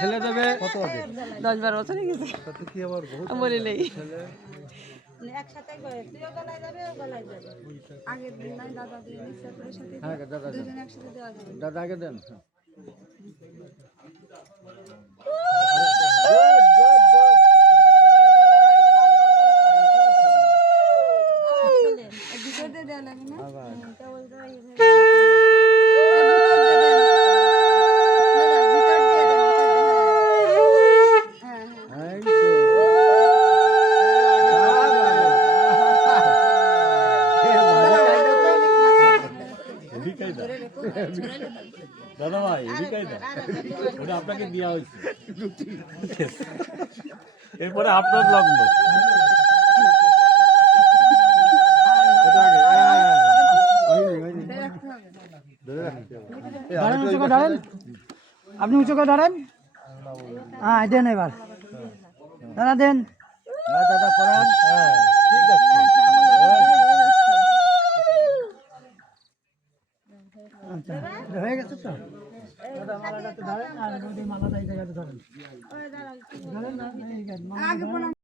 ছেলে দেবে কত আগে 10-12 বছর হয়ে গেছে তাতে কি আবার বহুত বলি নেই ছেলে একসাথে তুইও গলায় যাবে ও গলায় যাবে আগের দিন নাই দাদা দিয়ে নিচ্ছে তোর সাথে হ্যাঁ দাদা দেন দুজন একসাথে দেওয়া যাবে দাদা আগে দেন ভিতরে দেওয়া লাগে না দাদা ভাই ওটা আপনাকে দেওয়া হয়েছে এরপরে আপনার লগ্ন আপনি উঁচু করে ধরেন হ্যাঁ দেন এবার দাদা দেন দাদা পড়ান হ্যাঁ ঠিক আছে আচ্ছা হয়ে গেছে তো দাদা মালাটা ধরেন আর মালাটা এই জায়গাতে ধরেন ধরেন না এই